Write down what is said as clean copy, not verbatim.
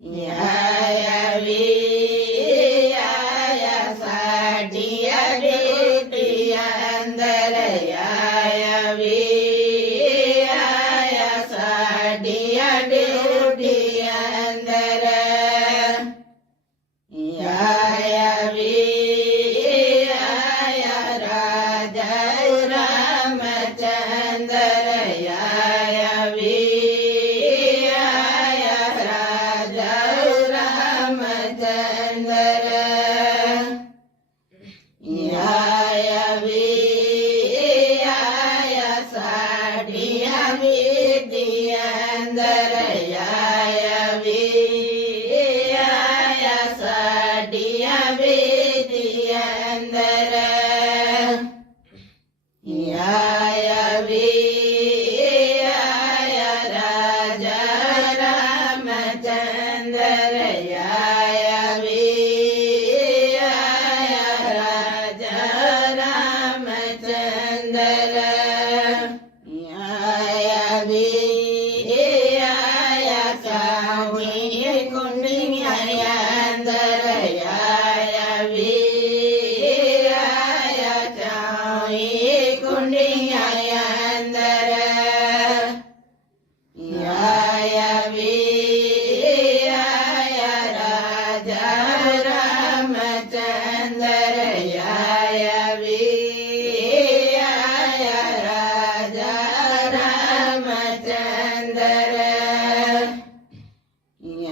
आया वी आया साडिया ड्यूटी अंदर आया वी आया साडिया ड्यूटी अंदर आया वी आया राजा रामचंद्र आया वी आया वी आया साडिया विधि अंदर आया वी आया साडिया विधि अंदर आया वी आया राजा रामचंद्र आया वी आया वी आया कावी कुंडिया अंदर आया वी आया कावी कुंडिया अंदर आया वी आया राजा रामचंद्र आया वी